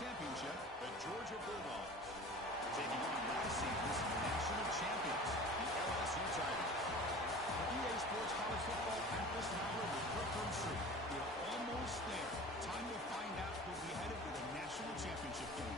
championship, the Georgia Bulldogs. Taking on last season's national champions, the LSU Tigers. For EA Sports College Football at this hour with Brooklyn Street. We're almost there. Time to find out who'll be headed to the national championship game.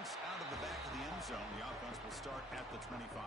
Out of the back of the end zone, the offense will start at the 25.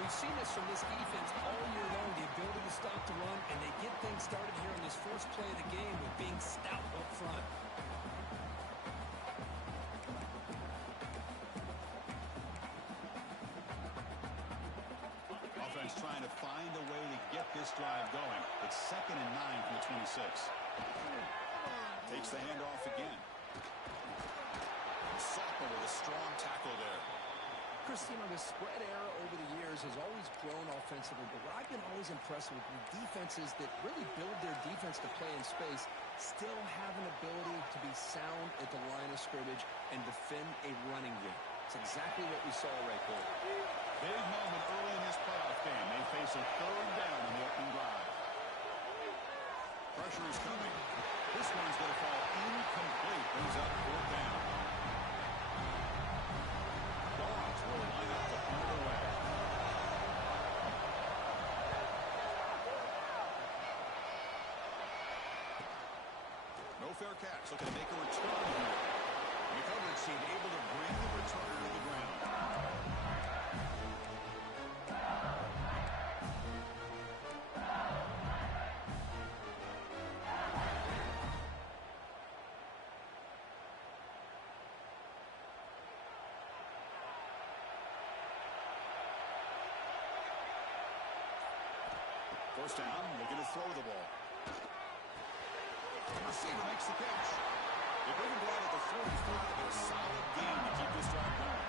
We've seen this from this defense all year long, the ability to stop the run, and they get things started here in this first play of the game with being stout up front. Offense trying to find a way to get this drive going. It's 2nd and 9 from the 26. Takes the handoff again. Sopper with a strong tackle there. Christine, the spread era over the years has always grown offensively, but what I've been always impressed with defenses that really build their defense to play in space still have an ability to be sound at the line of scrimmage and defend a running game. It's exactly what we saw right there. Big moment early in this playoff game. They face a 3rd down in the opening drive. Pressure is coming. This one's going to fall incomplete. Brings up 4th down. Dogs will line up to punt it away. No fair catch. Looking to make a return here. The coverage team able to bring the returner to the ground. First down, looking to throw the ball. The receiver makes the catch. They bring him down at the 45, but a solid gain to keep this drive going.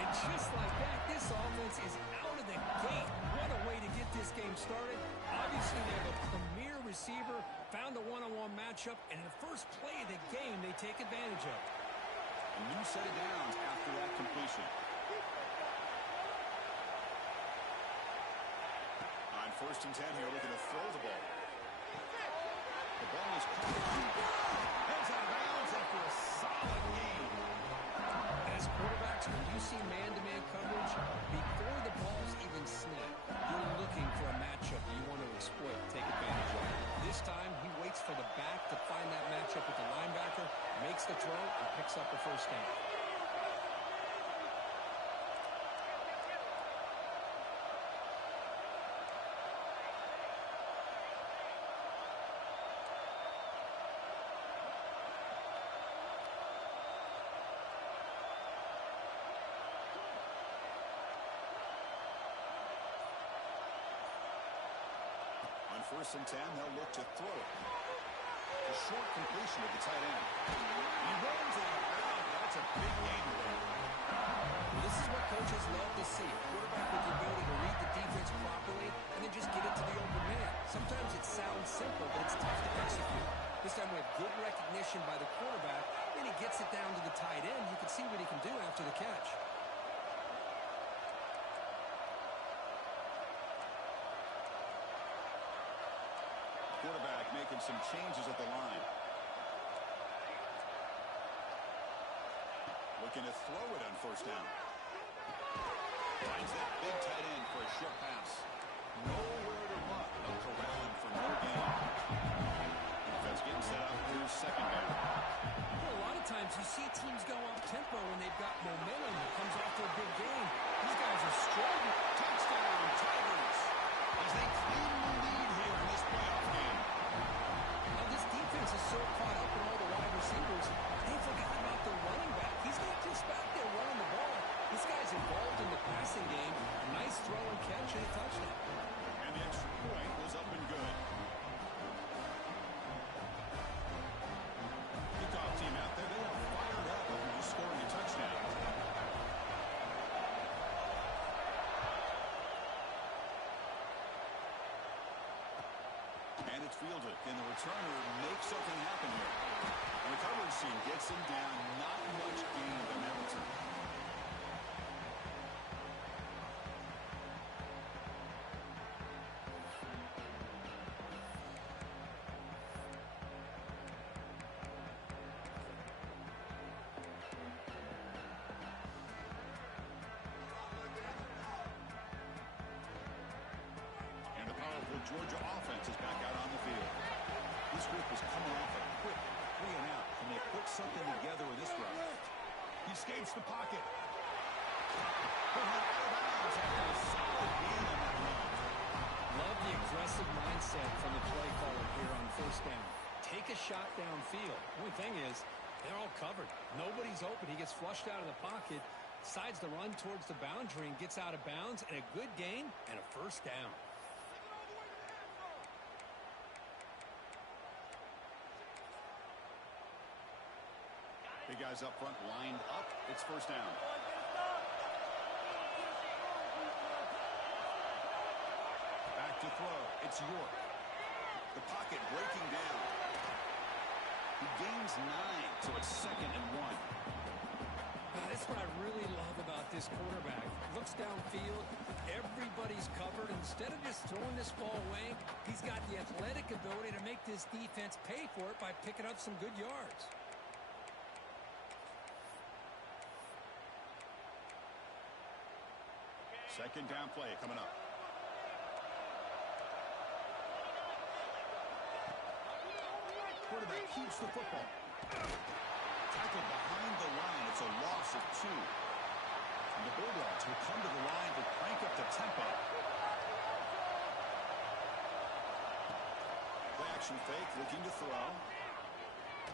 And just like that, this offense is out of the gate. What a way to get this game started. Obviously, they have a premier receiver, found a one-on-one matchup, and in the first play of the game, they take advantage of it. A new set of downs after that completion. On 1st and 10 here, looking to throw the ball. The ball is caught. Heads out of bounds after a solid gain. As quarterbacks, when you see man-to-man coverage, before the ball's even snapped, you're looking for a matchup you want to exploit, take advantage of. This time, he waits for the back to find that matchup with the linebacker, makes the throw, and picks up the first down. On 1st and 10, they'll look to throw it. A short completion to the tight end. He runs it out. That's a big gain there. This is what coaches love to see. A quarterback with the ability to read the defense properly and then just get it to the open man. Sometimes it sounds simple, but it's tough to execute. This time we have good recognition by the quarterback. Then he gets it down to the tight end. You can see what he can do after the catch. Quarterback making some changes at the line. looking to throw it on first down. Finds that big tight end for a short pass. Nowhere to run. They'll corral him for no gain. Defense getting set up for second down. Well, a lot of times you see teams go up-tempo when they've got momentum that comes off their big game. These guys are strong. Touchdown, Tigers, as they claim the lead here in this playoff game. Now, this defense is so caught up in all the wide receivers, they forgot about the running back. He's not just back there running the ball. This guy's involved in the passing game. A nice throw and catch and a touchdown. And the extra point was up and good. Kickoff team out there, they are fired up after just scoring a touchdown. And it's fielded. Can the returner make something happen here? And the coverage team gets him down. Not much gain on that return. And the powerful Georgia offense is back out on the field. This group is coming off a quick 3-and-out. Can they put something together in this run? He escapes the pocket. Put him out of bounds after a solid gain on that run. Love the aggressive mindset from the play caller here on first down. Take a shot downfield. The only thing is, they're all covered. Nobody's open. He gets flushed out of the pocket, decides to run towards the boundary and gets out of bounds, and a good gain and a first down. Big guys up front lined up. It's first down. Back to throw. It's York. The pocket breaking down. He gains 9, so it's 2nd and 1. That's what I really love about this quarterback. Looks downfield, everybody's covered. Instead of just throwing this ball away, he's got the athletic ability to make this defense pay for it by picking up some good yards. Second down play coming up. Quarterback keeps the football. Tackled behind the line. It's a loss of 2. And the Bulldogs will come to the line to crank up the tempo. Play action fake, looking to throw.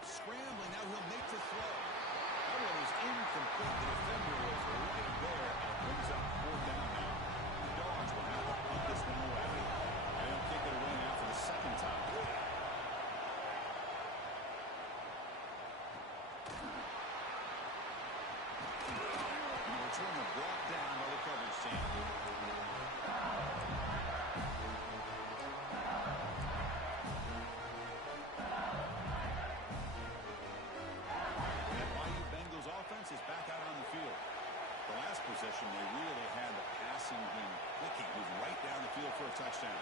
Scrambling, now he'll make the throw. That one is incomplete. The defender was right there. And it brings up 4th down now. The Dogs will have to punt this one away. And they'll kick it away now for the second time. Returner brought down by the coverage team. And YU Bengals offense is back out on the field. The last possession, they really had the passing game clicking. Moved right down the field for a touchdown.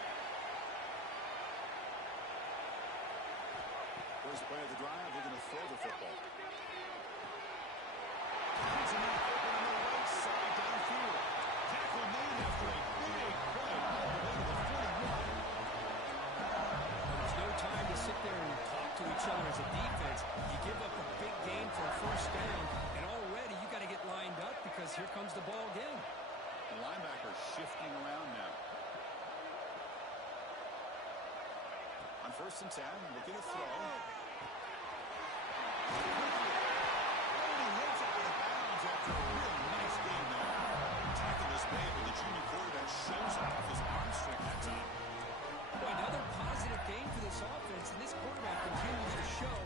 First play of the drive, they're going to throw the football. He's in the open on the right side downfield. Tackle made after a big play all the way to the 41. There's no time to sit there and talk to each other as a defense. You give up a big gain for a first down, and already you got to get lined up because here comes the ball again. The linebacker shifting around now. On 1st and 10, looking to throw. After a real nice game there. Tackle is made, but the junior quarterback shows off his arm strength that time. Well, another positive game for this offense, and this quarterback continues to show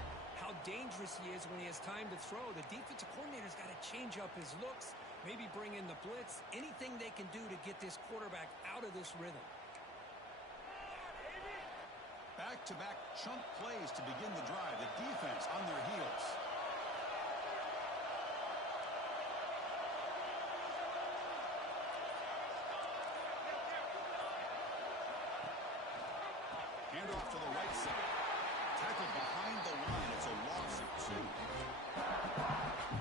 how dangerous he is when he has time to throw. The defensive coordinator's got to change up his looks, maybe bring in the blitz, anything they can do to get this quarterback out of this rhythm. Back-to-back chunk plays to begin the drive. The defense on their heels. Handoff to the right side. Tackled behind the line. It's a loss of 2.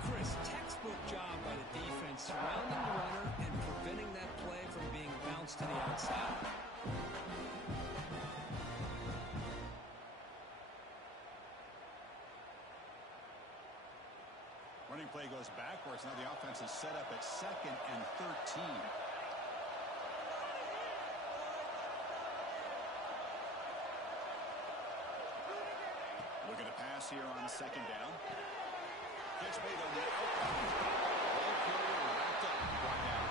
Chris, textbook Running play goes backwards. Now the offense is set up at 2nd and 13. Looking to pass here on 2nd down. Pitch made on the outbound. Ball carrier wrapped up and brought down.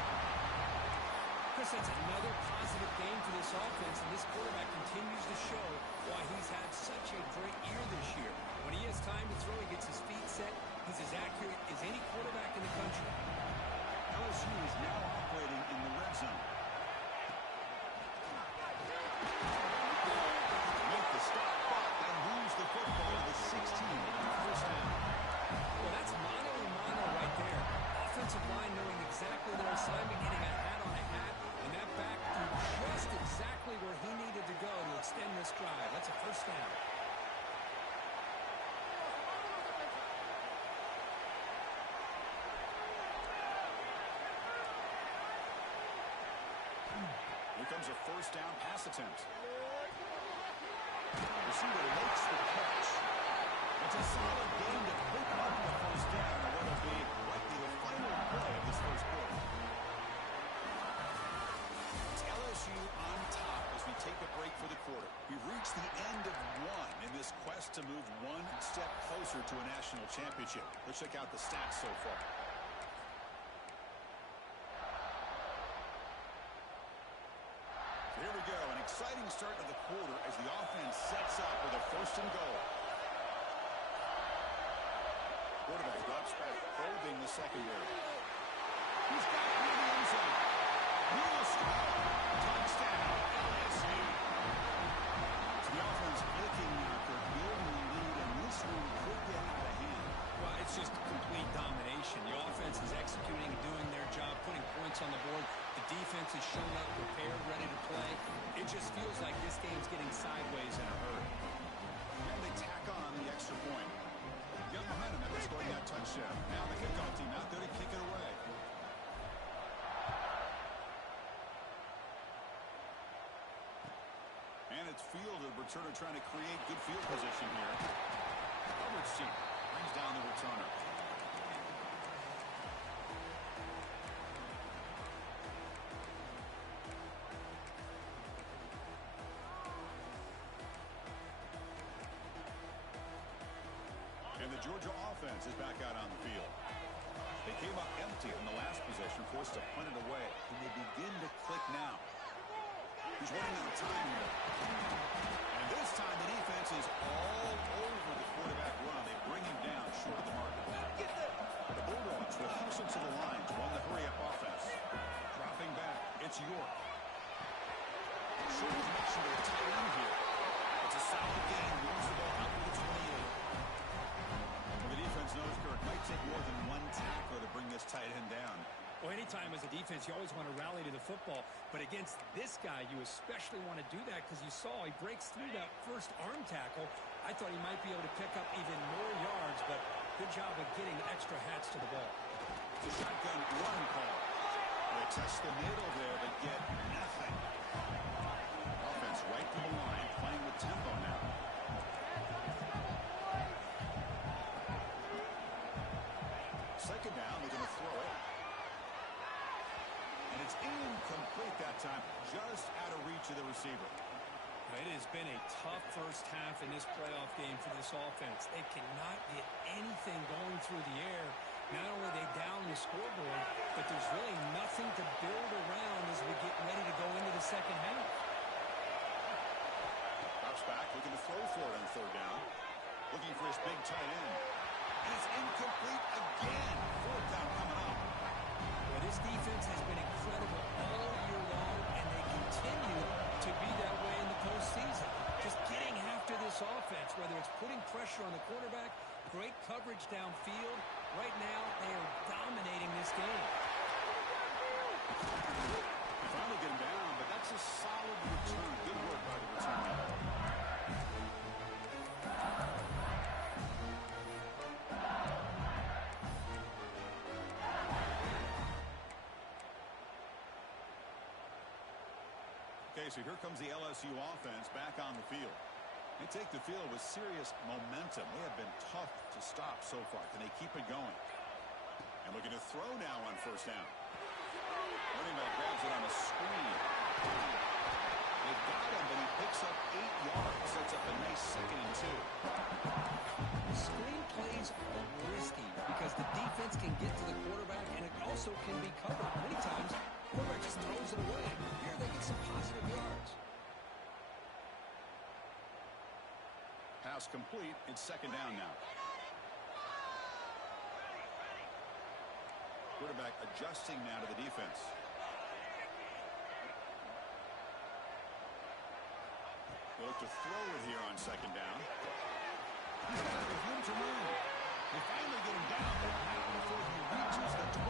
Chris, that's another positive game for this offense, and this quarterback continues to show why he's had such a great year this year. When he has time to throw, he gets his feet set. He's as accurate as any quarterback in the country. LSU is now operating in the red zone. Make the stop, but and lose the football to the 16 on the first down. Well, that's mano a mano right there. Offensive line knowing exactly their assignment, getting a hat on a hat, and that back threw just exactly where he needed to go to extend this drive. That's a first down. Here comes a first down pass attempt. Receiver makes the catch. It's a solid game to pick up the first down, and what'll be likely the final play of this first quarter. It's LSU on top as we take a break for the quarter. We've reached the end of one in this quest to move one step closer to a national championship. Let's check out the stats so far. Here we go, an exciting start to the quarter as the offense sets up with a first and goal. Quarterback drops back, probing the secondary. He's got it in the end zone. He'll score. Touchdown, LSU. So the offense flicking now, Kirk, building the lead, and this one could get out of hand. Well, it's just complete domination. The offense is executing and doing their job, putting points on the board. The defense is showing up, prepared, ready to play. It just feels like this game's getting sideways in a hurry. And they tack on the extra point. Young behind him after scoring that touchdown. Now the kickoff team out there to kick it away. And it's fielded. Returner trying to create good field position here. Coverage team brings down the returner. And the Georgia offense is back out on the field. They came up empty in the last possession, forced to punt it away. And they begin to click now. He's running out of time here. And this time the defense is all over the quarterback run. They bring him down short of the mark. The Bulldogs will hustle to the line to run the hurry-up offense. Dropping back, it's York. Short connection to the tight end here. It's a solid game. Moves the ball out to the 28. The defense knows Kirk might take more than one tackler to bring this tight end down. Well, anytime as a defense, you always want to rally to the football. But against this guy, you especially want to do that because you saw he breaks through that first arm tackle. I thought he might be able to pick up even more yards, but good job of getting extra hats to the ball. The shotgun run call. They test the middle there, but get nothing. Offense right from the line, playing with tempo now. Second down, they're going to throw it. And it's incomplete that time, just out of reach of the receiver. It has been a tough first half in this playoff game for this offense. They cannot get anything going through the air. Not only are they down the scoreboard, but there's really nothing to build around as we get ready to go into the second half. Drops back, looking to throw for it on third down. Looking for his big tight end. And it's incomplete again. Fourth down coming up. Well, this defense has been incredible all year long, and they continue to be that way in the postseason. Just getting after this offense, whether it's putting pressure on the quarterback, great coverage downfield. Right now, they are dominating this game. They finally get him down, but that's a solid return. Good work by the returner. Okay, so here comes the LSU offense back on the field. They take the field with serious momentum. They have been tough to stop so far. Can they keep it going? Looking to throw now on first down. Running back grabs it on a screen. They've got him, but he picks up 8 yards. Sets up a nice 2nd and 2. Screen plays are risky because the defense can get to the quarterback, and it also can be covered. Many times, the quarterback just throws it away. Here they get some positive yards. Pass complete. It's 2nd down now. Quarterback adjusting now to the defense. They look to throw it here on 2nd down. He's got the room to move. They finally get him down now before he reaches the 25.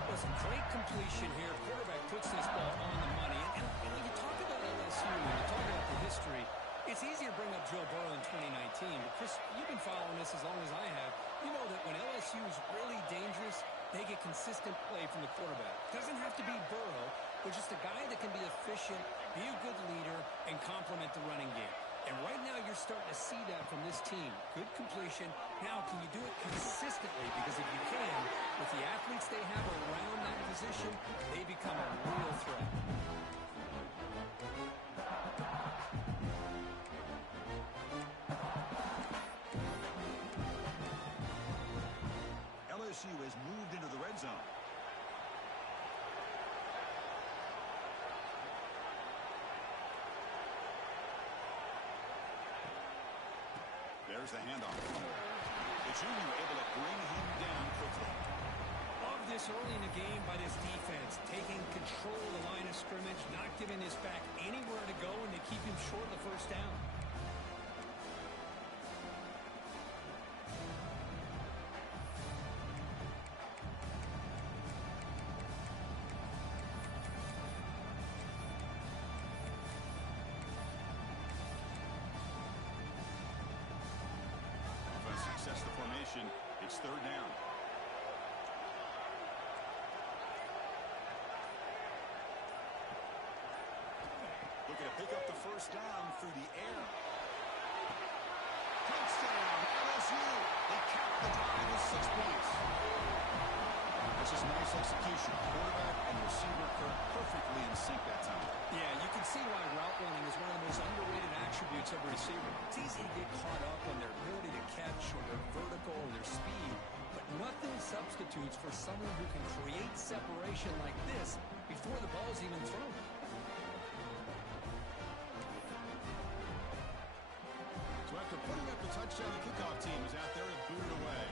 It was a great completion here. Quarterback puts this ball on the money. And when you talk about LSU, when you talk about the history, it's easy to bring up Joe Burrow in 2019. But Chris, you've been following this as long as I have. You know that when LSU is really dangerous, they get consistent play from the quarterback. Doesn't have to be Burrow, but just a guy that can be efficient, be a good leader, and complement the running game. And right now you're starting to see that from this team. Good completion. Now, can you do it consistently? Because if you can, with the athletes they have around that position, they become a real threat. LSU has moved into the red zone. There's the handoff. The junior able to bring him down quickly. Love this early in the game by this defense, taking control of the line of scrimmage, not giving this back anywhere to go, and they keep him short of the first down. Success the formation. It's 3rd down. Looking to pick up the first down through the air. Touchdown, LSU. They cap the drive with 6 points. This is nice execution. Quarterback and receiver perfectly in sync that time. Yeah, you can see why route running is one of the most underrated attributes of a receiver. It's easy to get caught up on their ability to catch or their vertical or their speed, but nothing substitutes for someone who can create separation like this before the ball's even thrown. So after putting up the touchdown, the kickoff team is out there to boot it away.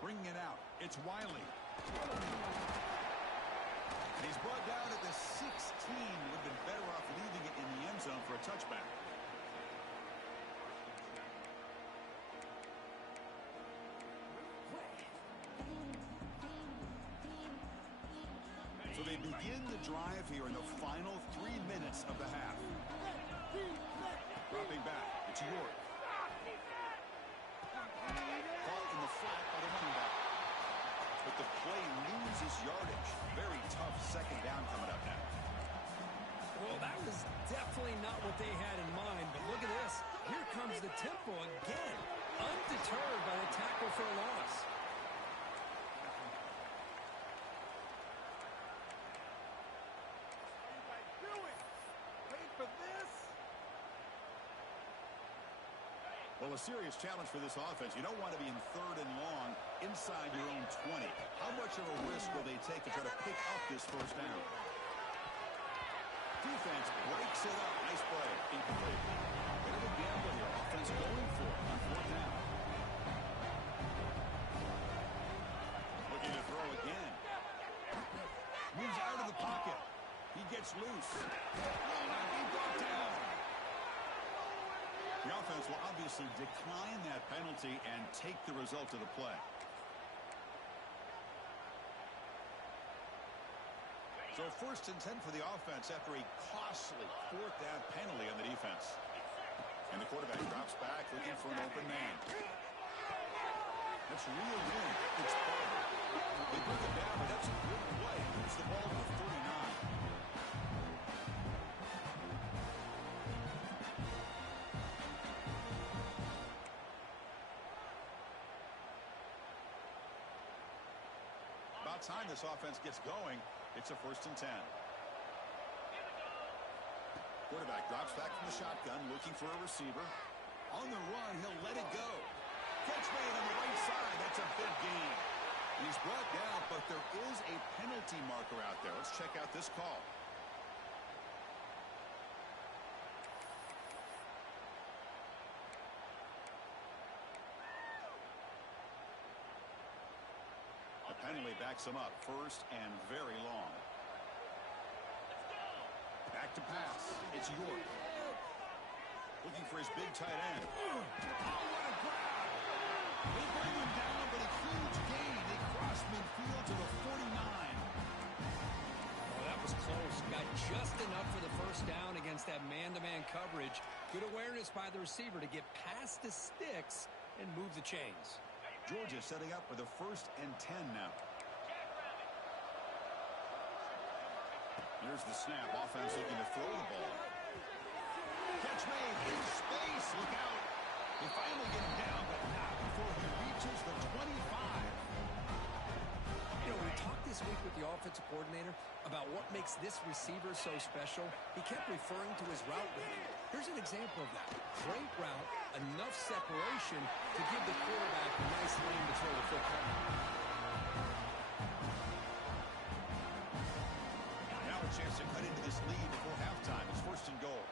Bringing it out. It's Wiley. And he's brought down at the 16. Would have been better off leaving it in the end zone for a touchback. So they begin the drive here in the final 3 minutes of the half. Dropping back. It's York. Caught in the flat by the running back. But the play loses yardage. Very tough 2nd down coming up now. Well, that was definitely not what they had in mind, but look at this. Here comes the tempo again. Undeterred by the tackle for a loss. Well, a serious challenge for this offense. You don't want to be in 3rd and long inside your own 20. How much of a risk will they take to try to pick up this first down? Defense breaks it up. Nice play. Incomplete. Bit of a gamble here. Offense going for it on 4th down. Looking to throw again. Moves out of the pocket. He gets loose. Will not be brought down. The offense will obviously decline that penalty and take the result of the play. So 1st and 10 for the offense after a costly 4th down penalty on the defense. And the quarterback drops back looking for an open man. That's reeled in. It's Barber. They bring it down, but that's a good play. Moves the ball to the 49. About time this offense gets going. It's a 1st and 10. Quarterback drops back from the shotgun, looking for a receiver. On the run, he'll let it go. Catch made on the right side. That's a big gain. And he's brought down, but there is a penalty marker out there. Let's check out this call. The penalty backs him up. 1st and very long. Back to pass. It's York. Looking for his big tight end. Oh, what a grab! They bring him down, but a huge gain. They cross midfield to the 49. Oh, that was close. Got just enough for the 1st down against that man-to-man coverage. Good awareness by the receiver to get past the sticks and move the chains. Georgia setting up for the 1st and 10 now. Here's the snap. Offense looking to throw the ball. Catch made in space. Look out. They finally get him down, but not before he reaches the 25. You know, we talked this week with the offensive coordinator about what makes this receiver so special. He kept referring to his route running. Here's an example of that. Great route, enough separation to give the quarterback a nice lane to throw the football. Now a chance to cut into this lead before halftime. It's 1st and goal.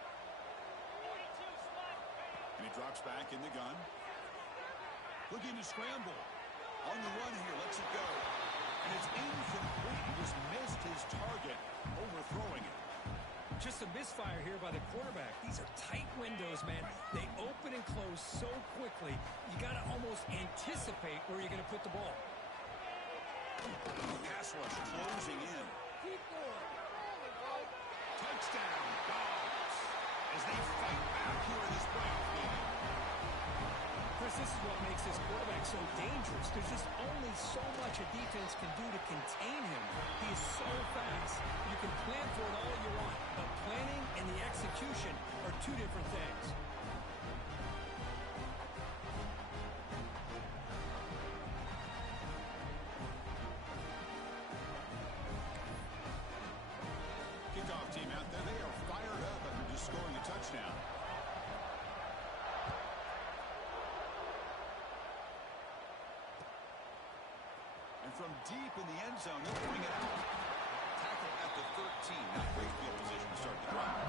And he drops back in the gun. Looking to scramble. On the run here, lets it go. And it's incomplete. He just missed his target, overthrowing it. Just a misfire here by the quarterback. These are tight windows, man. They open and close so quickly. You got to almost anticipate where you're going to put the ball. Pass rush closing in. Keep going. Touchdown, Dogs. As they fight back here in this playoff game. Chris, this is what makes this quarterback so dangerous. There's just only so much a defense can do to contain him. He is so fast. You can plan for it all you want, but planning and the execution are two different things. Kickoff team out there. They are fired up after just scoring a touchdown. And from deep in the end zone, they'll bring it out. Tackle at the 13. Not great field position to start the drive.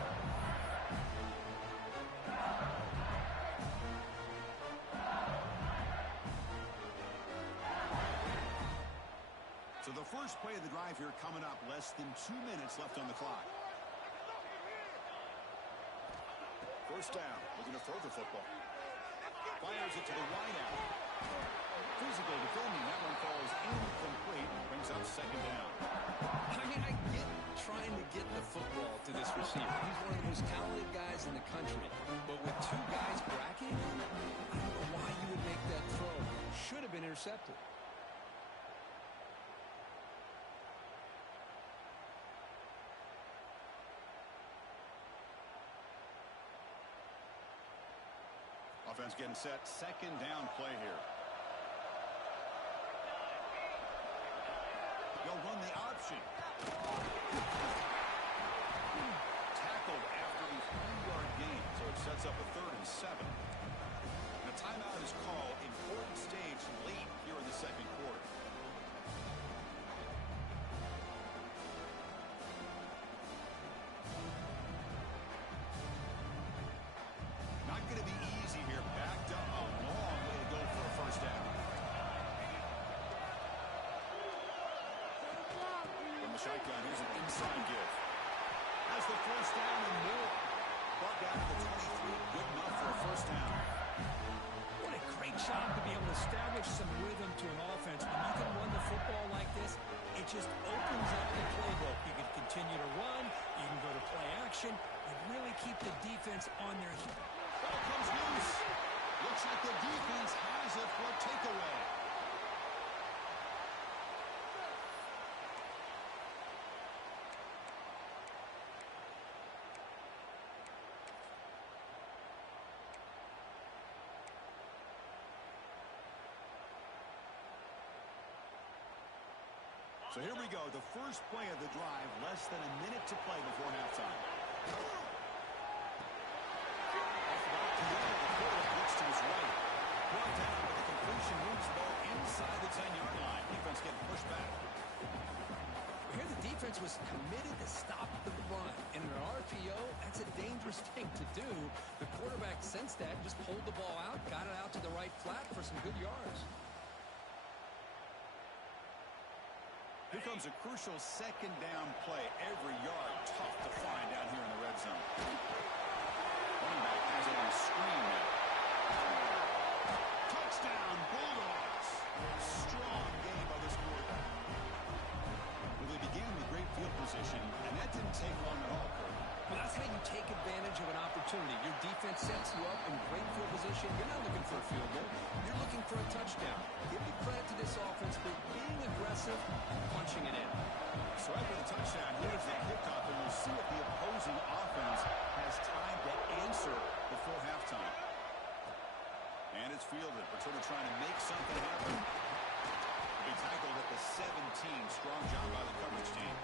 So the first play of the drive here coming up. Less than 2 minutes left on the clock. 1st down. Looking to throw the football. Fires it to the wideout. Physical defending. That one falls incomplete. Brings up 2nd down. I mean, I get trying to get the football to this receiver. He's one of the most talented guys in the country. But with 2 guys bracketing him, I don't know why you would make that throw. Should have been intercepted. Offense getting set. 2nd down play here. They'll run the option. Tackled after a 3-yard gain, so it sets up a 3rd and 7. And a timeout is called. Important stage late here in the 2nd quarter. Not going to be easy here. Backed up a long way to go for a 1st down. From the shotgun, here's an inside give. Has the 1st down and more. Brought down to the 23. Good enough for a 1st down. What a great job to be able to establish some rhythm to an offense. When you can run the football like this, it just opens up the playbook. You can continue to run. You can go to play action and really keep the defense on their heels. Ball comes loose. Looks like the defense has it for a takeaway. So here we go, the first play of the drive, less than a minute to play before halftime. The quarterback looks to his right. Brought down with the completion, moves the ball inside the 10-yard line. Defense getting pushed back. Here the defense was committed to stop the run. In an RPO, that's a dangerous thing to do. The quarterback sensed that, just pulled the ball out, got it out to the right flat for some good yards. Here comes a crucial second down play. Every yard tough to find down here in the red zone. Running back has it on a screen now. Touchdown, Bulldogs. Strong game by this quarterback. Well, they began with great field position, and that didn't take long at all, Kurt. Well, that's how you take advantage of an opportunity. Your defense sets you up in great field position. You're not looking for a field goal. You're looking for a touchdown. Give me credit to this offense for being aggressive and punching it in. So after the touchdown, here's the kickoff, and we'll see if the opposing offense has time to answer before halftime. And it's fielded. Paterno trying to make something happen. He tackled at the 17. Strong job by the coverage team.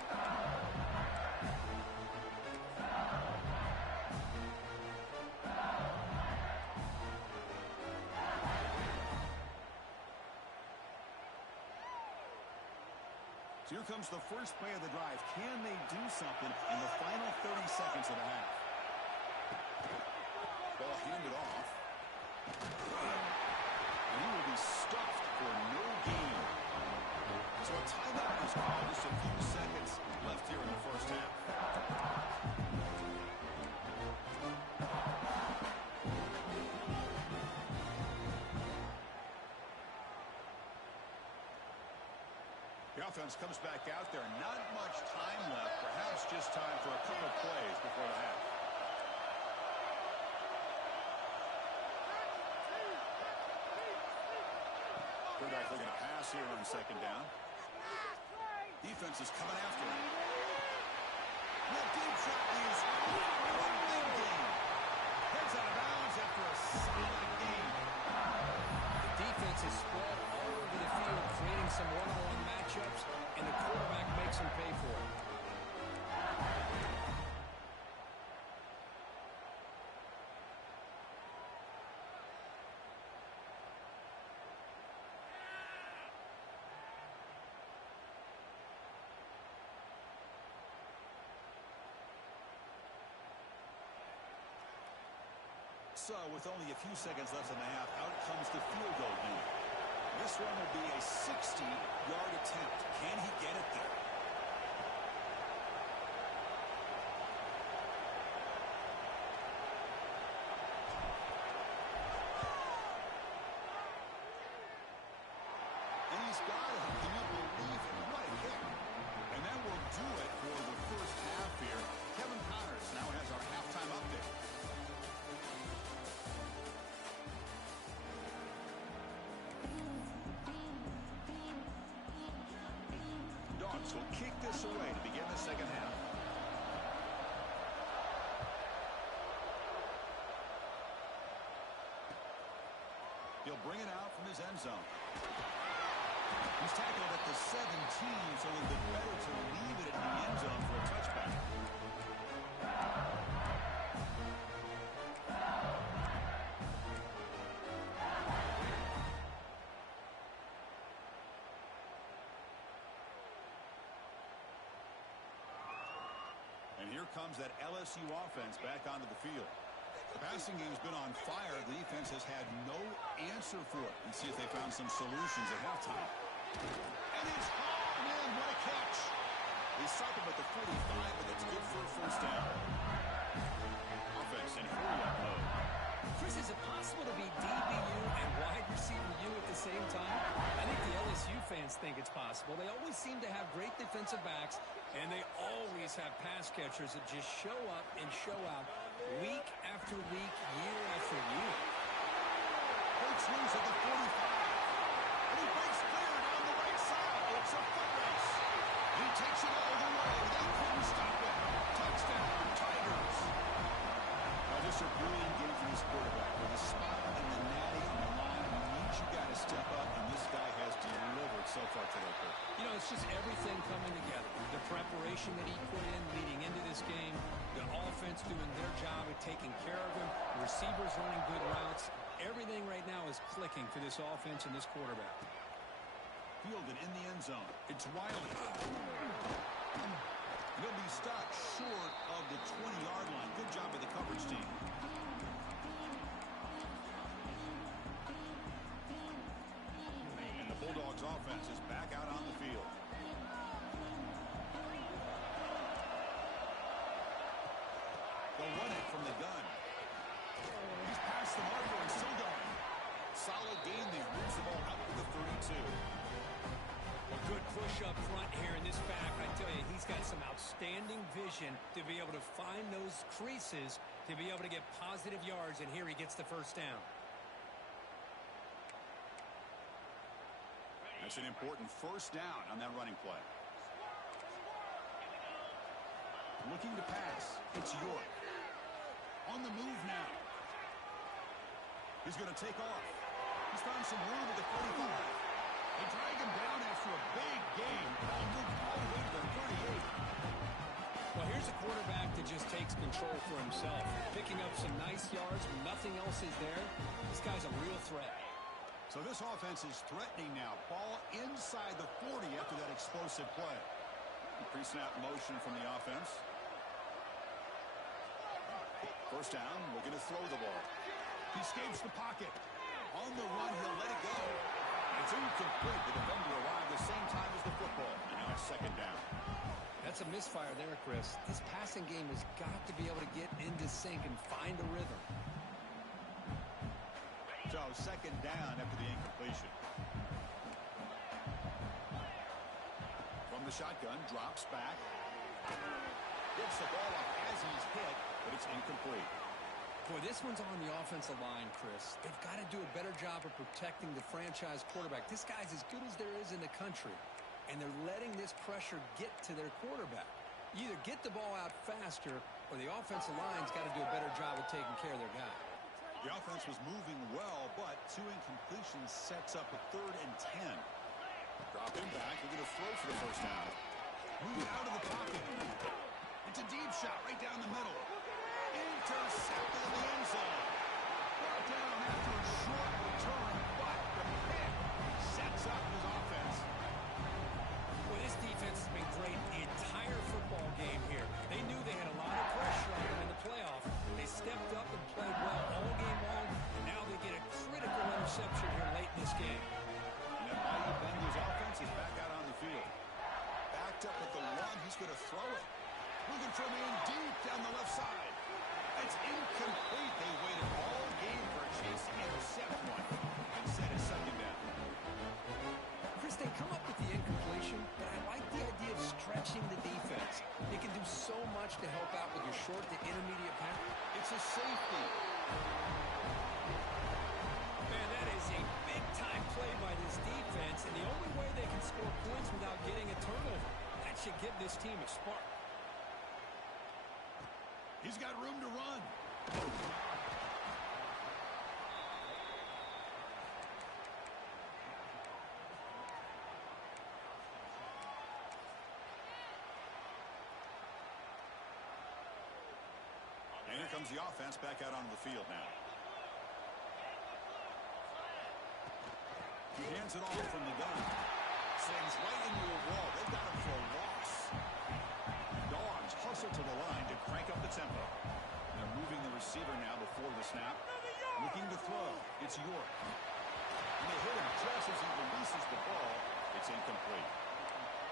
So here comes the first play of the drive. Can they do something in the final 30 seconds of the half? Ball handed off. And he will be stuffed for no gain. So a timeout is called. Just a few seconds left here in the first half. The offense comes back out there. Not much time left. Perhaps just time for a couple plays before the half. Quarterback looking to pass here on second down. Defense is coming after him. The deep shot is one big game. Heads out of bounds after a solid game. The defense is spread all over the field, creating some one-on-one matchups, and the quarterback makes them pay for it. So, with only a few seconds left in the half, out comes the field goal unit. This one will be a 60-yard attempt. Can he get it there? And he's got it. Can you believe it? What a hit. And that will do it for the first half here. Kevin Connors now has our halftime update. Dogs will kick this away to begin the second half. He'll bring it out from his end zone. He's tackled at the 17, so it would be better to leave it in the end zone for a touchback. And here comes that LSU offense back onto the field. The passing game's been on fire. The defense has had no answer for it. Let's see if they found some solutions at halftime. And it's hauled in. What a catch. They stop him at the 45, but that's good for a first down. Offense in hurry-up mode. Chris, is it possible to be DBU and wide receiver U at the same time? I think the LSU fans think it's possible. They always seem to have great defensive backs, and they always have pass catchers that just show up and show out week after week, year after year. Breaks loose at the 45. And he breaks clear down the right side. It's a foot race. He takes it all the way. They couldn't stop it. Touchdown, Tigers. Now, just a brilliant game for this quarterback. With the spot and the natty on the line, when you need you got to step up, and this guy has delivered so far today, Kurt? You know, it's just everything coming together. The preparation that he put in leading into this game, the offense doing their job at taking care of him, the receivers running good routes. Everything right now is clicking for this offense and this quarterback. Fielded in the end zone. It's Wiley. He'll be stopped short of the 20-yard line. Good job by the coverage team. And the Bulldogs offense is back out on the field. They'll run it from the gun. He's past the marker and still going. Solid gain there. Moves the ball out to the 32. A good push up front here in this back. I tell you, he's got some outstanding vision to be able to find those creases, to be able to get positive yards, and here he gets the first down. That's an important first down on that running play. Looking to pass. It's York. On the move now. He's going to take off. He's found some room at the 45. They drag him down after a big game. Ball moved all the way to the 38. Well, here's a quarterback that just takes control for himself. Picking up some nice yards when nothing else is there. This guy's a real threat. So this offense is threatening now. Ball inside the 40 after that explosive play. Pre-snap motion from the offense. First down, looking to throw the ball. He escapes the pocket. On the run, he'll let it go. It's incomplete. The defender arrived the same time as the football. And now it's second down. That's a misfire there, Chris. This passing game has got to be able to get into sync and find a rhythm. So second down after the incompletion. From the shotgun, drops back. Gets the ball up as he's hit, but it's incomplete. Boy, this one's on the offensive line, Chris. They've got to do a better job of protecting the franchise quarterback. This guy's as good as there is in the country, and they're letting this pressure get to their quarterback. You either get the ball out faster, or the offensive line's got to do a better job of taking care of their guy. The offense was moving well, but two incompletions sets up a 3rd and 10. Drop him back. We're going to throw for the first down. Moving out of the pocket. It's a deep shot right down the middle. Intercepted in the end zone. Brought down after a short return, but the pick sets up his offense. Well, this defense has been great the entire football game here. They knew they had a lot of pressure on them in the playoff. They stepped up and played well all game long, and now they get a critical interception here late in this game. And that Bayou Bengals offense is back out on the field. Backed up at the 1, he's going to throw it. Moving from in deep down the left side. It's incomplete. They waited all game for a chance to intercept one. Instead, it's second down. Chris, they come up with the incompletion, but I like the idea of stretching the defense. It can do so much to help out with your short to intermediate pass. It's a safety. Man, that is a big-time play by this defense, and the only way they can score points without getting a turnover. That should give this team a spark. He's got room to run. And here comes the offense back out onto the field now. He hands it off from the gun. Sends right into a wall. They've got him for a loss. Dogs hustle to the line to crank up the tempo. They're moving the receiver now before the snap. Looking to throw. It's York. And they hit him just as he releases the ball. It's incomplete.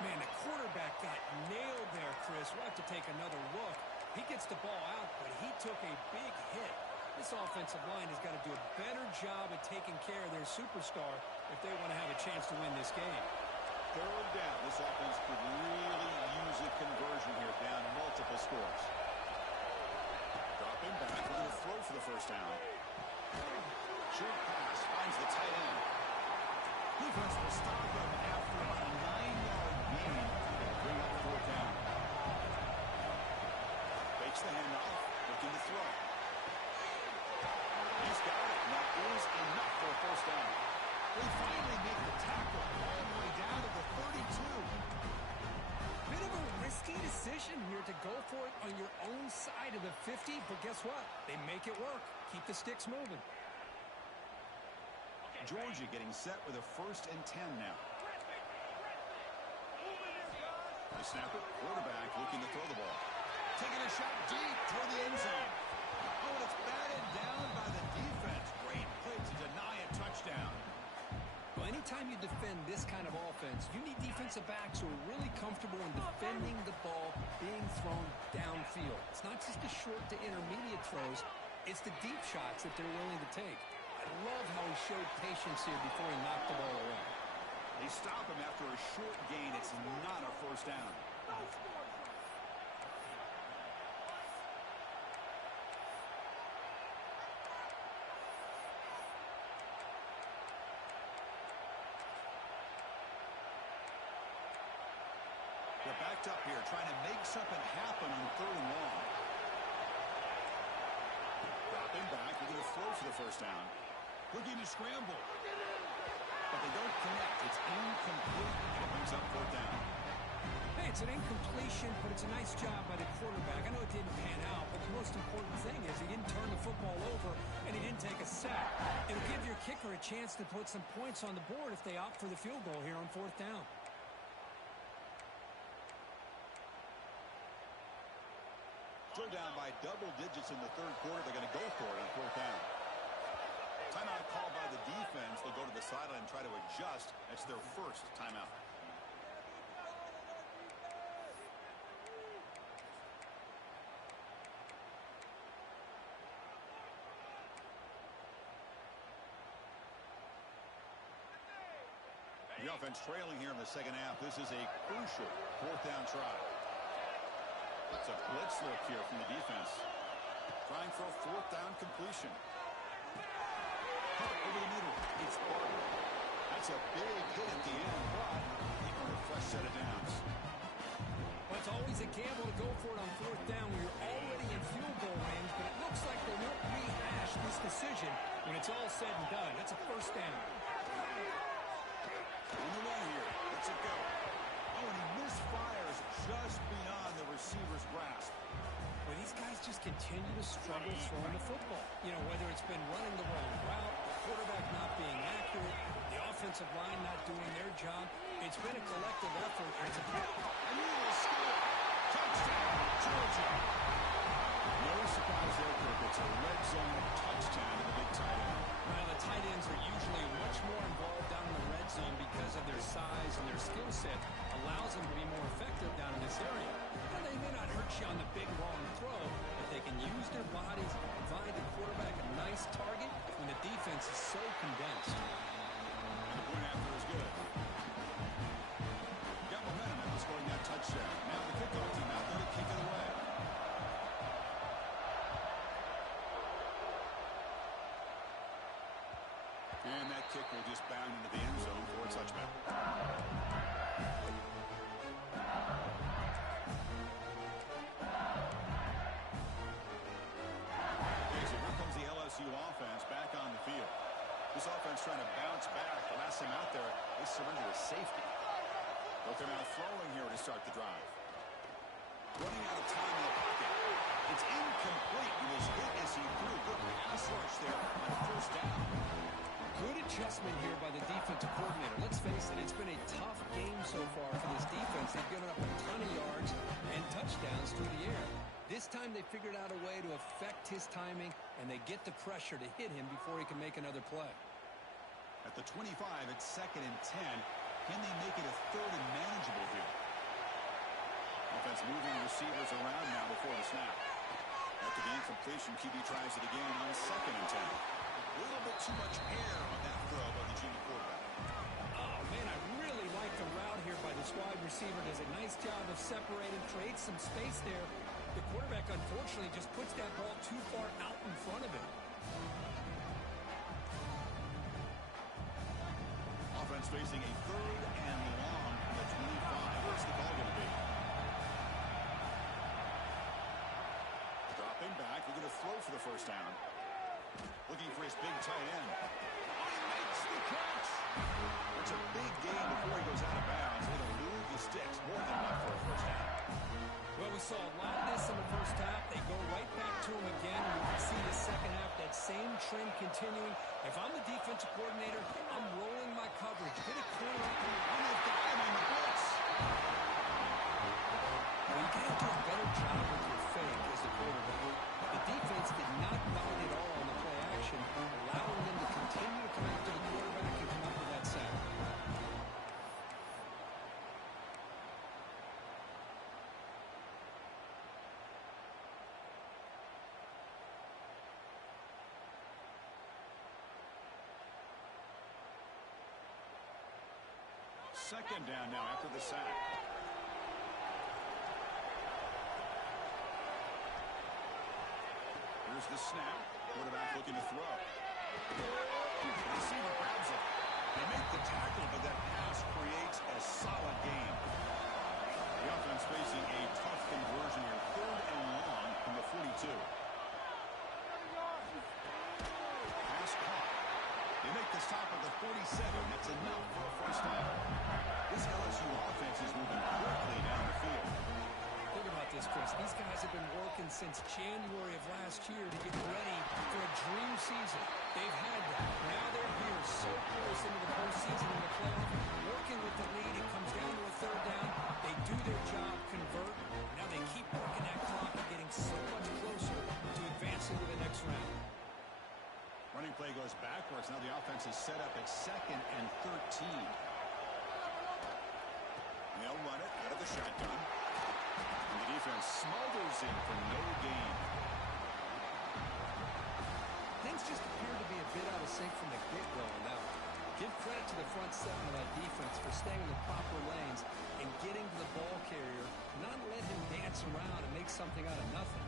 Man, the quarterback got nailed there, Chris. We'll have to take another look. He gets the ball out, but he took a big hit. This offensive line has got to do a better job of taking care of their superstar if they want to have a chance to win this game. Third down. This offense could really use a conversion here, down multiple scores. Drop him back. We're going to throw for the first down. Short pass finds the tight end. Defense will stop him after about a 9-yard gain. Bring up 4th down. Fakes the handoff. Looking to throw. He's got it. And that is enough for a first down. They finally make the tackle all the way down to the go for it on your own side of the 50, but guess what? They make it work. Keep the sticks moving. Georgia getting set with a 1st and 10 now. They snap it. Quarterback looking to throw the ball. Taking a shot deep toward the end zone. Oh, and it's batted down by the defense. Great play to deny a touchdown. Well, anytime you defend this kind of offense, you need defensive backs who are really comfortable in defending the ball being thrown downfield. It's not just the short to intermediate throws. It's the deep shots that they're willing to take. I love how he showed patience here before he knocked the ball away. They stop him after a short gain. It's not a 1st down. They're backed up here, trying to make something happen on 3rd and long. Dropping back, they're going to throw for the 1st down. Looking to scramble. But they don't connect. It's incomplete, and it brings up 4th down. Hey, it's an incompletion, but it's a nice job by the quarterback. I know it didn't pan out, but the most important thing is he didn't turn the football over, and he didn't take a sack. It'll give your kicker a chance to put some points on the board if they opt for the field goal here on 4th down. Still down by double digits in the 3rd quarter. They're going to go for it on 4th down. Timeout called by the defense. They'll go to the sideline and try to adjust. That's their 1st timeout. The offense trailing here in the 2nd half. This is a crucial 4th down try. It's a blitz look here from the defense. Trying for a 4th down completion. Over the middle. It's Barber. That's a big hit at the end, but he earned a fresh set of downs. Well, it's always a gamble to go for it on 4th down when you're already in field goal range, but it looks like they won't rehash this decision when it's all said and done. That's a 1st down. On the run here. Let's it go. Oh, and he misfires just beyond the receiver's grasp. Well, these guys just continue to struggle throwing the football. You know, whether it's been running the wrong route, the quarterback not being accurate, the offensive line not doing their job. It's been a collective effort. It's a touchdown, Georgia. No surprise there, Kirk. It's a red zone touchdown to the big tight end. Well, the tight ends are usually much more involved down in the red zone because of their size and their skill set allows them to be more effective down in this area. Now, they may not hurt you on the big long throw, but they can use their bodies to provide the quarterback a nice target when the defense is so condensed. And the point after is good. Got momentum after scoring that touchdown. Now the kickoff team out there to kick it away. And that kick will just bound into the end zone for a touchback. Okay, so here comes the LSU offense back on the field. This offense trying to bounce back. The last time out there, they surrendered a safety. But they're now throwing here to start the drive. Running out of time in the pocket. It's incomplete. He was hit as he threw. Good pass rush there on 1st down. Good adjustment here by the defensive coordinator. Let's face it, it's been a tough game so far for this defense. They've given up a ton of yards and touchdowns through the air. This time they figured out a way to affect his timing, and they get the pressure to hit him before he can make another play. At the 25, it's 2nd and 10. Can they make it a 3rd and manageable here? Offense moving receivers around now before the snap. After the incompletion, QB tries it again on 2nd and 10. A little bit too much air on that throw by the junior quarterback. Oh, man, I really like the route here by this wide receiver. Does a nice job of separating, creates some space there. The quarterback, unfortunately, just puts that ball too far out in front of him. Offense facing a 3rd and long from the 25. What's the ball going to be? Dropping back. We're going to throw for the 1st down. Looking for his big tight end. Oh, he makes the catch. It's a big gain before he goes out of bounds. It'll move the sticks. More than enough for a 1st down. Well, we saw a lot continuing. If I'm the defensive coordinator, I'm rolling my coverage. Get a corner up and they've got him on the blitz. well, you got to do a better job with your fake as a quarterback. The defense did not bite at all on the play action, allowing them to continue to come after the quarterback and come up with that sack. Second down now after the sack. Here's the snap. Quarterback looking to throw. Receiver grabs it. They make the tackle, but that pass creates a solid gain. The offense facing a tough conversion here. 3rd and long from the 42. Pass caught. They make the stop at the 47. That's enough for a first down. This LSU offense is moving quickly down the field. Think about this, Chris. These guys have been working since January of last year to get ready for a dream season. They've had that. Now they're here so close into the postseason and the playoff. Working with the lead, it comes down to a 3rd down. They do their job, convert. Now they keep working that clock and getting so much closer to advancing to the next round. Running play goes backwards. Now the offense is set up at 2nd and 13. They'll run it out of the shotgun. And the defense smothers him for no gain. Things just appear to be a bit out of sync from the get-go now. Give credit to the front 7 of that defense for staying in the proper lanes and getting to the ball carrier, not let him dance around and make something out of nothing.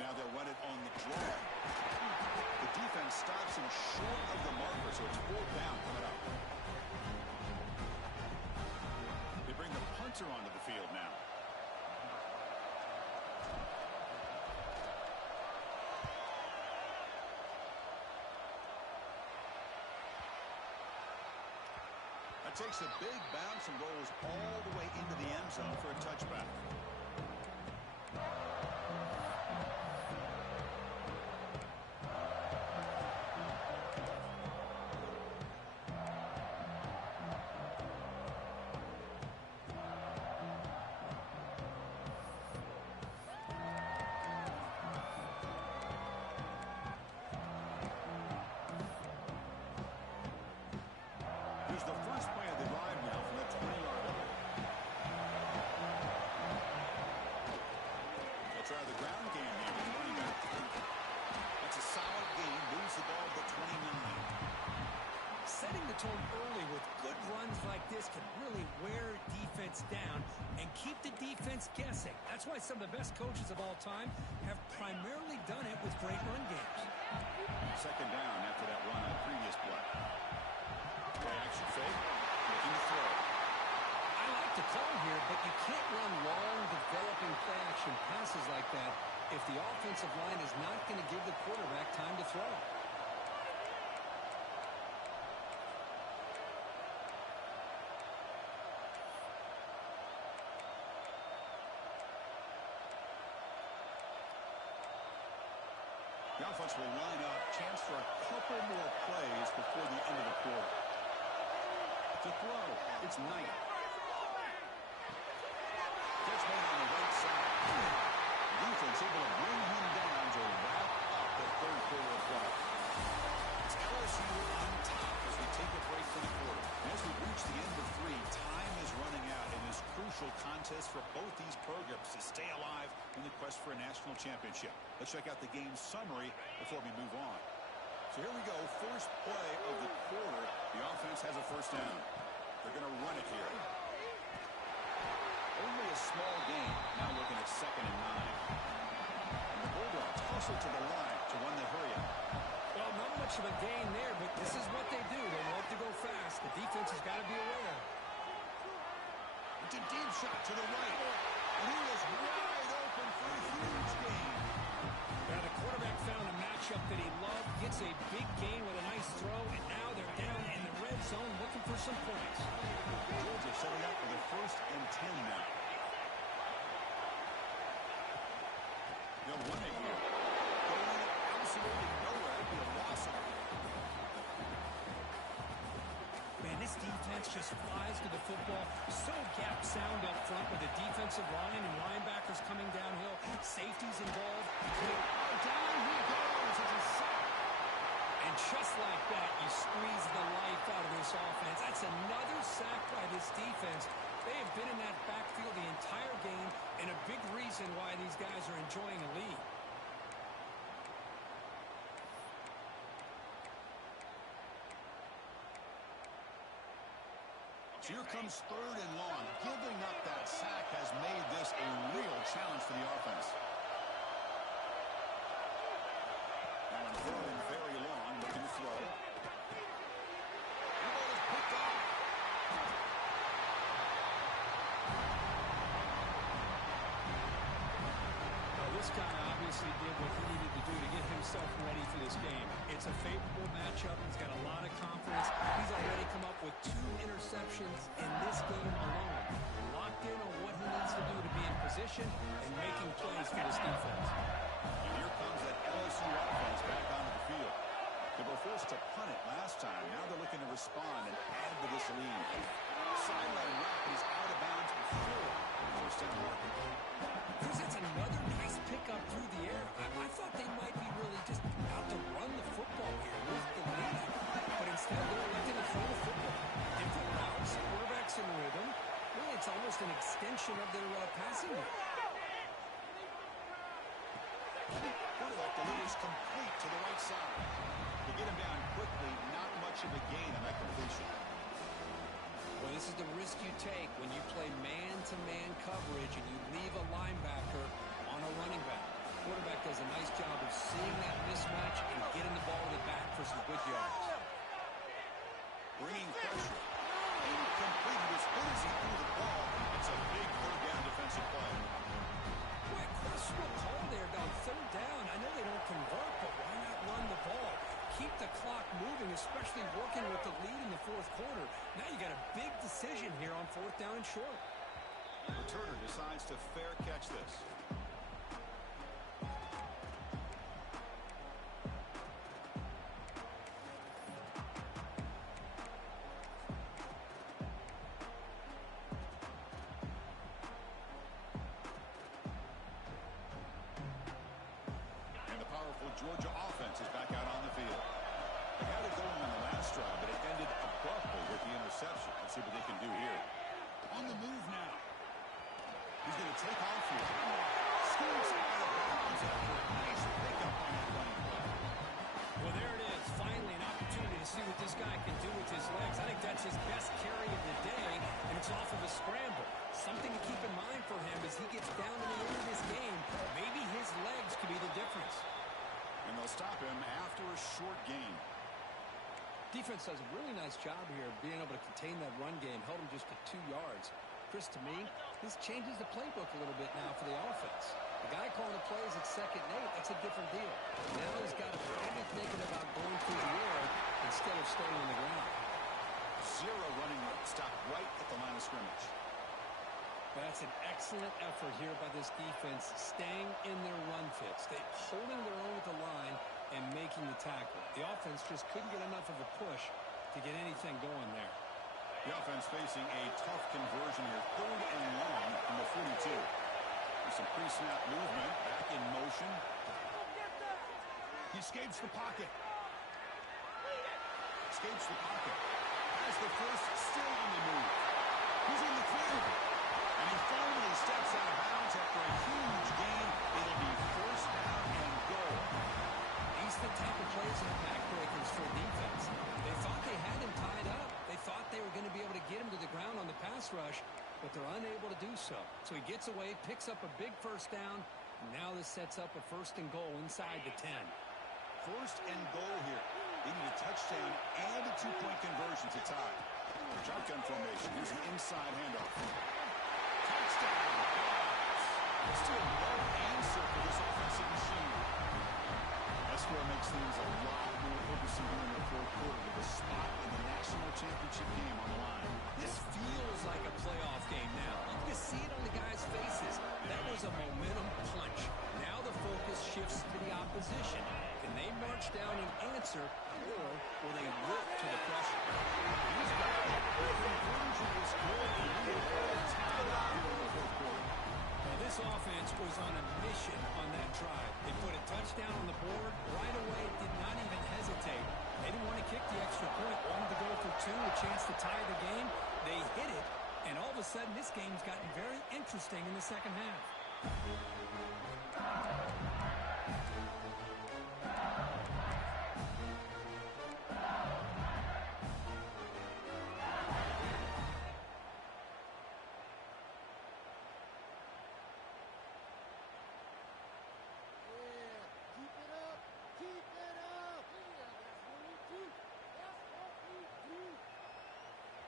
Now they'll run it on the draw. The defense stops him short of the marker, so it's 4th down coming up. They bring the punter onto the field now. That takes a big bounce and rolls all the way into the end zone for a touchback. Here's the first play of the drive now from the 20-yard line. They'll try the ground game now with running back. That's a solid gain. Moves the ball to 29. Setting the tone early with good runs like this can really wear defense down and keep the defense guessing. That's why some of the best coaches of all time have primarily done it with great run games. Second down after that run on the previous play. Play action fake, looking to throw. I like the call here, but you can't run long, developing play action passes like that if the offensive line is not going to give the quarterback time to throw. The offense will line up. Chance for a couple more plays before the end of the quarter. To throw, it's Knight. Catch made on the right side. Defense able to bring him down to wrap up the 3rd quarter of play. It's LSU on top as we take a break for the quarter. And as we reach the end of 3, time is running out in this crucial contest for both these programs to stay alive in the quest for a national championship. Let's check out the game summary before we move on. So here we go. First play of the quarter. The offense has a first down. They're going to run it here. Only a small gain. Now looking at 2nd and 9. And the Bulldogs hustle to the line to run the hurry up. Well, not much of a gain there, but this is what they do. They love to go fast. The defense has got to be aware. It's a deep shot to the right. And he was wide open for a huge gain. Yeah, the quarterback found a match matchup that he loved. Gets a big gain with a nice throw, and now they're down in the red zone looking for some points. Georgia setting up for the 1st and 10 now. They'll run it here. Going absolutely nowhere. It'll be a loss of it. Man, this defense just flies to the football. So gap sound up front with the defensive line and linebackers coming downhill. Safeties involved. Down he goes. It's a sack. And just like that, you squeeze the life out of this offense. That's another sack by this defense. They have been in that backfield the entire game, and a big reason why these guys are enjoying a lead. So here comes 3rd and long. Giving up that sack has made this a real challenge for the offense. Now on 3rd and very long, looking to throw. The ball is picked off. Well, this guy obviously did what he needed to do to get himself ready for this game. It's a favorable matchup. He's got a lot of confidence. He's already come up with 2 interceptions in this game alone. Locked in on what he needs to do to be in position and making plays for this defense. And here comes that LSU offense back onto the field. They were forced to punt it last time. Now they're looking to respond and add to this lead. Sideline route is out of bounds before the 1st down marker. Chris, that's another nice pickup through the air. I thought they might be really just out to run the football here with the lead. But instead, they're electing to throw the football. Different routes, quarterbacks in rhythm. Really, it's almost an extension of their passing game. Quarterback, the lead is complete to the right side. To get him down quickly, not much of a gain on that completion. Well, this is the risk you take when you play man-to-man coverage and you leave a linebacker on a running back. Quarterback does a nice job of seeing that mismatch and getting the ball to the back for some good yards. Bringing pressure. Incomplete. As good as he threw the ball, it's a big 3rd down defensive play. Boy, questionable call there on 3rd down. I know they don't convert, but why not run the ball? Keep the clock moving, especially working with the lead in the 4th quarter. Now you got a big decision here on 4th down and short. Returner decides to fair catch this. And the powerful Georgia offense is back out on the field. They had it going on the last drive, but it ended abruptly with the interception. Let's see what they can do here. On the move now. He's going to take off here. Scoots out of bounds after a nice pickup on that running play. Well, there it is. Finally, an opportunity to see what this guy can do with his legs. I think that's his best carry of the day, and it's off of a scramble. Something to keep in mind for him as he gets down to the end of this game. Maybe his legs could be the difference. And they'll stop him after a short gain. Defense does a really nice job here being able to contain that run game, held him just to 2 yards. Chris, to me, this changes the playbook a little bit now for the offense. The guy calling the plays at 2nd and 8, that's a different deal. Now he's got to probably thinking about going through the air instead of staying on the ground. 0 running room. Stopped right at the line of scrimmage. That's an excellent effort here by this defense, staying in their run fits. They holding their own with the line and making the tackle. The offense just couldn't get enough of a push to get anything going there. The offense facing a tough conversion here. 3rd and long from the 42. There's some pre-snap movement. Back in motion. He escapes the pocket. Escapes the pocket. Has the first, still on the move. He's in the clear. And he finally steps out of bounds after a huge gain. It'll be 1st down and goal. These are the type of plays that are backbreakers for defense. They thought they had him tied up. They thought they were going to be able to get him to the ground on the pass rush, but they're unable to do so. So he gets away, picks up a big 1st down, and now this sets up a 1st and goal inside the 10. 1st and goal here. They need a touchdown and a 2-point conversion to tie. Shotgun formation. Here's an inside handoff. Touchdown. Still no answer for this offensive machine. That's where it makes things a lot more interesting here in the fourth quarter with a spot in the national championship game on the line. This feels like a playoff game now. You can see it on the guys' faces. That was a momentum punch. Now the focus shifts to the opposition. Can they march down and answer, or will they wilt to the pressure? He's got it. The conclusion is good. We are all tied up here in the fourth quarter. Well, this offense was on a mission on that drive. They put a touchdown on the board right away, did not even hesitate. They didn't want to kick the extra point, wanted to go for two, a chance to tie the game. They hit it, and all of a sudden this game's gotten very interesting in the second half.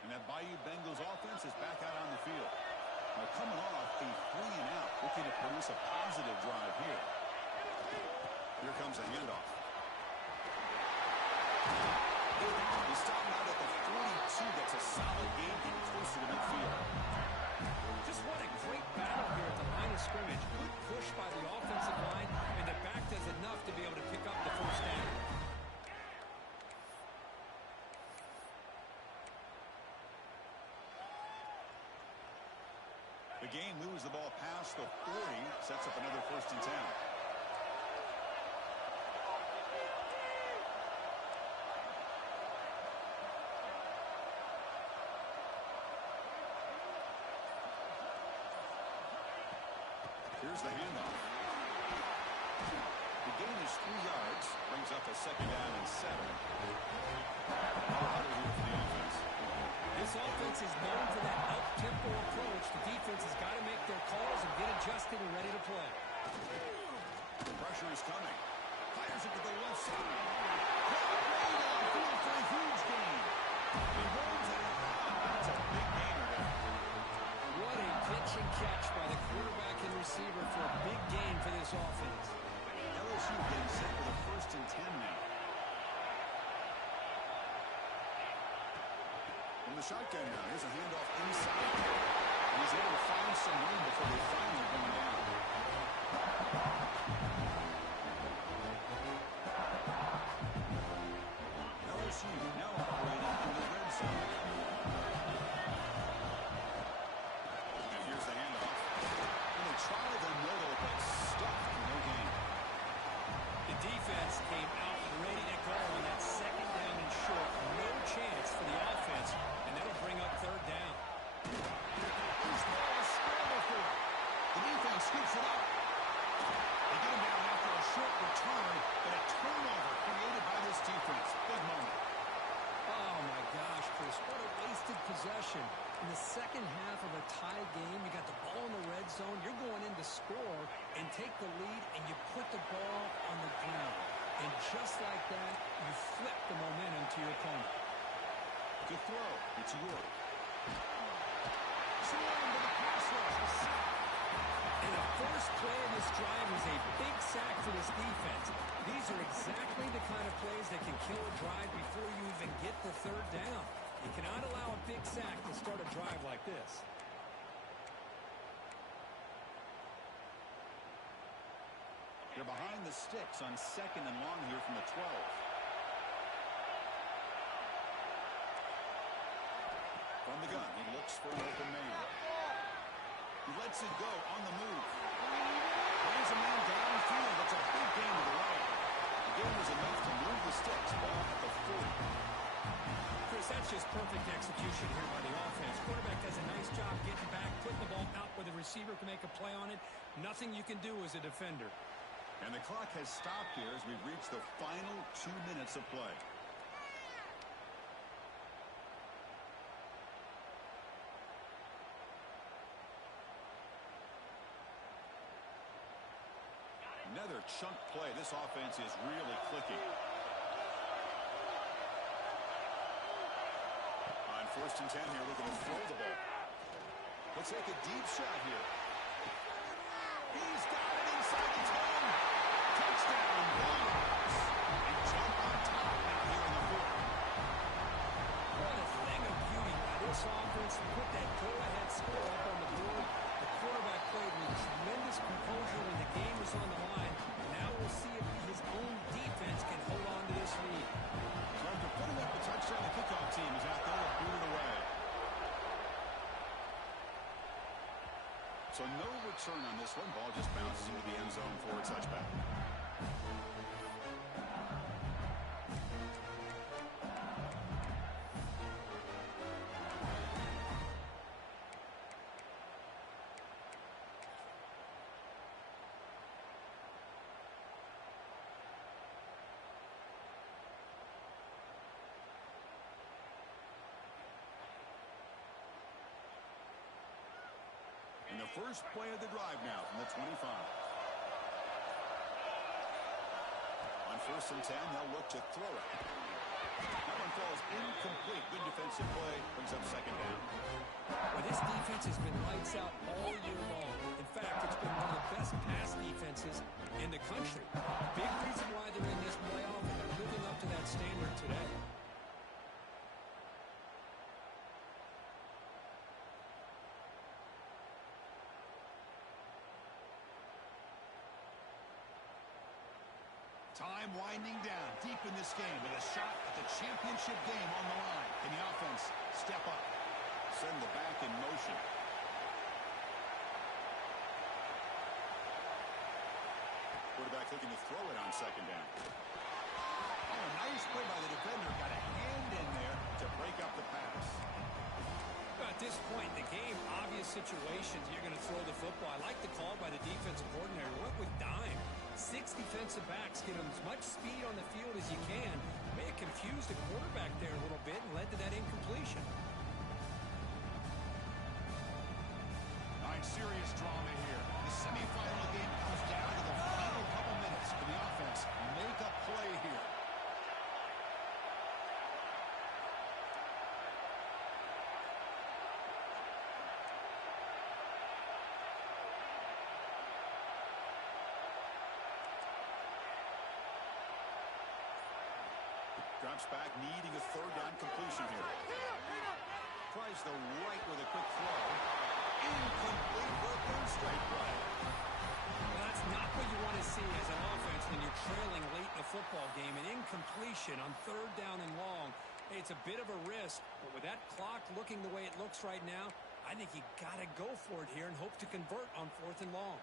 And that Bayou Bengals offense is back out on the field. Now coming off a 3-and-out, looking to produce a positive drive here. Here comes a handoff. He's stopping out at the 42. That's a solid gain and closer to midfield. Just what a great battle here at the line of scrimmage. Good push by the offensive line, and the back does enough to be able to pick up the first down. The game moves the ball past the 40, sets up another 1st and 10. Here's the handoff. The gain is 3 yards, brings up a 2nd down and 7. Huddle here for the offense. This offense is known for that up-tempo approach. The defense has got to make their calls and get adjusted and ready to play. The pressure is coming. Fires it to the left side. Caught way downfield for a huge gain. He rolls it out. That's a big gainer there. What a pitch and catch by the quarterback and receiver for a big gain for this offense. LSU getting set for the 1st and 10 now. From the shotgun now, here's a handoff inside. And he's able to find some room before they finally bring him down. LSU now operating in the red zone. And here's the handoff. And they try the middle, but stuck. No gain. The defense came out ready to go on that 2nd down and short. No chance for the offense, and that'll bring up 3rd down. Here's the ball scramble for it. The defense scoops it up. They get him down after a short return, but a turnover created by this defense. Big moment. Oh, my gosh, Chris, what a wasted possession. In the second half of a tie game, you got the ball in the red zone, you're going in to score and take the lead, and you put the ball on the ground. And just like that, you flip the momentum to your opponent. Good throw. It's York. Swarm to the pass rush. And the first play of this drive is a big sack for this defense. These are exactly the kind of plays that can kill a drive before you even get the 3rd down. You cannot allow a big sack to start a drive like this. They're behind the sticks on 2nd and long here from the 12. From the gun, he looks for an open man. He lets it go on the move. Plays a man downfield. That's a big gain to the right. The gain was enough to move the sticks. Ball at the 40. Chris, that's just perfect execution here by the offense. Quarterback does a nice job getting back, putting the ball out where the receiver can make a play on it. Nothing you can do as a defender. And the clock has stopped here as we've reached the final 2 minutes of play. Another chunk play. This offense is really clicking. On 1st and 10 here, looking to throw the ball. He'll take a deep shot here. He's got it inside the 10. Touchdown, Bulldogs. defense put that go-ahead score up on the board. The quarterback played with tremendous composure when the game was on the line. Now we'll see if his own defense can hold on to this lead. So after putting up the touchdown, the kickoff team is out there to boot it away. So no return on this one. Ball just bounces into the end zone for a touchback. And the first play of the drive now from the 25. On 1st and 10, they'll look to throw it. That one falls incomplete. Good defensive play. Brings up 2nd down. Well, this defense has been lights out all year long. In fact, it's been one of the best pass defenses in the country. Big reason why they're in this playoff, and they're living up to that standard today. Time winding down deep in this game with a shot at the championship game on the line. Can the offense step up? Send the back in motion. Quarterback looking to throw it on 2nd down. Oh, nice play by the defender. Got a hand in there to break up the pass. At this point in the game, obvious situations, you're going to throw the football. I like the call by the defensive coordinator. Went with dime. 6 defensive backs, get them as much speed on the field as you can. May have confused the quarterback there a little bit and led to that incompletion. All right, serious drama here. The semifinal game comes down to the final couple minutes for the offense. Make a play here. Drops back, needing a 3rd down completion here. Tries the right with a quick throw. Incomplete for a 3rd straight play. Well, that's not what you want to see as an offense when you're trailing late in a football game. An incompletion on 3rd down and long. Hey, it's a bit of a risk, but with that clock looking the way it looks right now, I think you got to go for it here and hope to convert on 4th and long.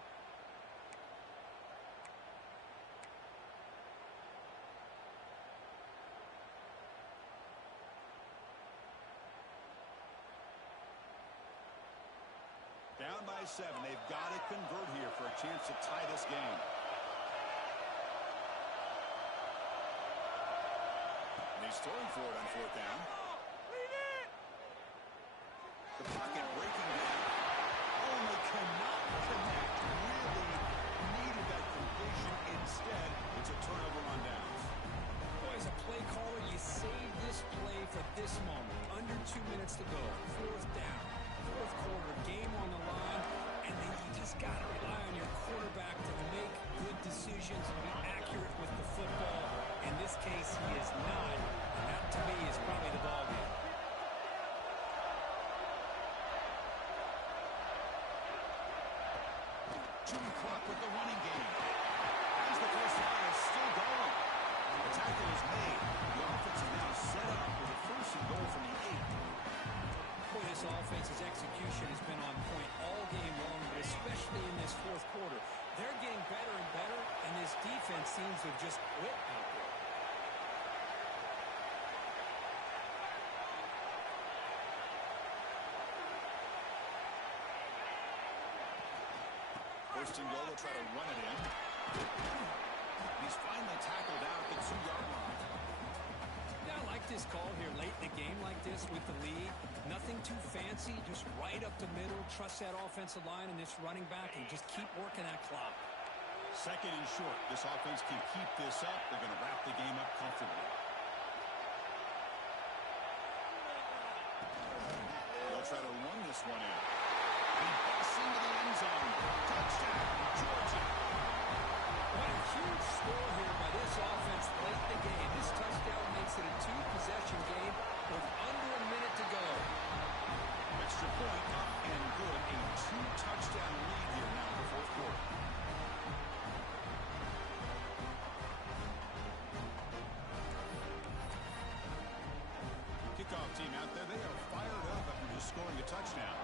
Down by 7. They've got to convert here for a chance to tie this game. And he's throwing for it on 4th down. The pocket breaking down. Oh, they cannot connect. Really needed that completion. Instead, it's a turnover on downs. Boy, as a play caller, you save this play for this moment. Under 2 minutes to go. 4th down. 4th quarter, game on the line, and then you just got to rely on your quarterback to make good decisions and be accurate with the football. In this case, he is not, and that to me is probably the ball game. Shooting clock with the running game. As the first down is still going. The tackle is made. The offense is now set up with a 1st and goal from the 8. Boy, this offense's execution has been on point all game long, but especially in this 4th quarter. They're getting better and better, and this defense seems to have just quit out there. First and goal, they'll try to run it in. He's finally tackled out at the 2-yard line. Yeah, I like this call here late in the game like this with the lead. Nothing too fancy, just right up the middle. Trust that offensive line and this running back and just keep working that clock. 2nd and short. This offense can keep this up. They're going to wrap the game up comfortably. They'll try to run this one in. He busts into the end zone. Touchdown, Georgia. What a huge score here by this offense late in the game. This touchdown makes it a 2-possession game with under a minute to go. The touchdown.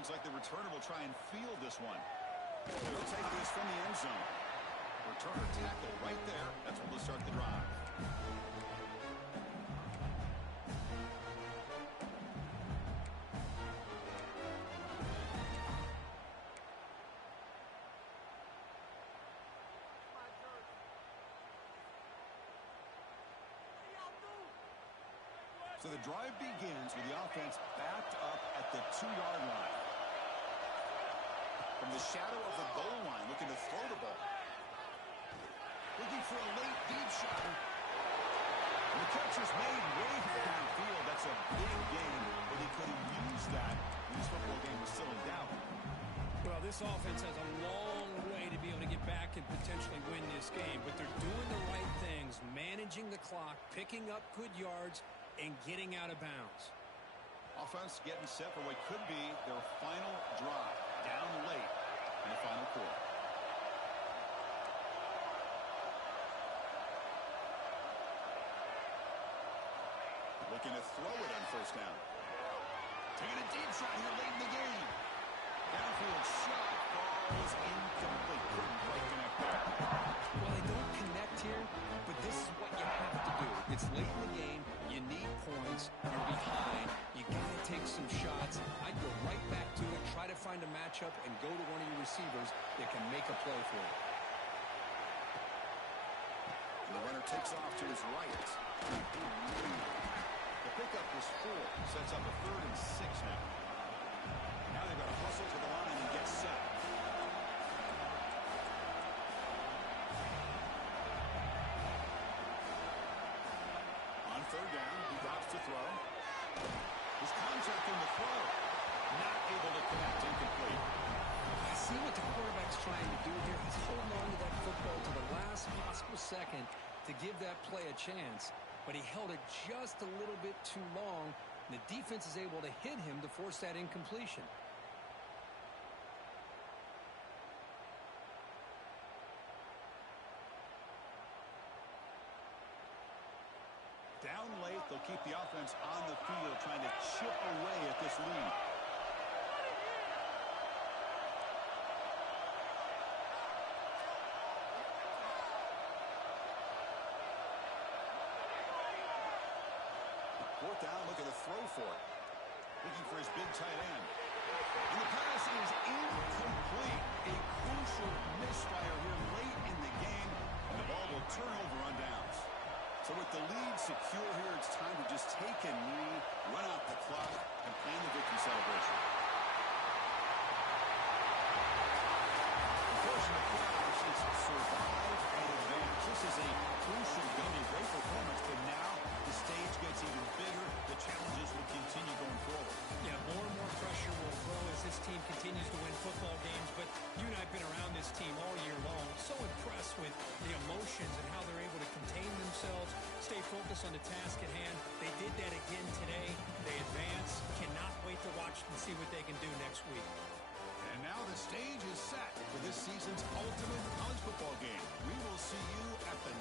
Looks like the returner will try and field this one. They'll take this from the end zone. Returner tackle right there. That's what will start the drive. So the drive begins with the offense backed up at the 2-yard line. From the shadow of the goal line, looking to throw the ball. Looking for a late deep shot. And the catch is made way downfield. That's a big game, but he could have used that when this football game was still in doubt. Well, this offense has a long way to be able to get back and potentially win this game, but they're doing the right things, managing the clock, picking up good yards, and getting out of bounds. Offense getting set for what could be their final drive down late in the final quarter. Looking to throw it on first down. Taking a deep shot here late in the game. Downfield shot falls incomplete. Couldn't quite connect there. Well, they don't connect here, but this is what you have to do. It's late in the game. You need points. You're behind. You got to take some shots. I'd go right back to it, try to find a matchup, and go to one of your receivers that can make a play for you. And the runner takes off to his right. The pickup was 4. Sets up a 3rd and 6 now. Now they've got to hustle to the line and get set. On 3rd down, he drops to throw. His contact in the throw. Not able to connect, incomplete. I see what the quarterback's trying to do here. He's holding on to that football to the last possible second to give that play a chance. But he held it just a little bit too long. And the defense is able to hit him to force that incompletion. Down late, they'll keep the offense on the field trying to chip away at this lead. Fourth down, look at the throw for it. Looking for his big tight end. And the pass is incomplete. A crucial misfire here late in the game. And the ball will turn over on downs. So with the lead secure here, it's time to just take a knee, run out the clock, and plan the victory celebration. Unfortunately, the Cowboys just survive and advance. This is a crucial game, a great performance, but now the stage gets even bigger. The challenges will continue going forward. Yeah, more and more pressure will grow as this team continues to win football games, but you and I have been around this team all year long. So impressed with the emotions and how they're able to contain themselves, stay focused on the task at hand. They did that again today. They advance. Cannot wait to watch and see what they can do next week. And now the stage is set for this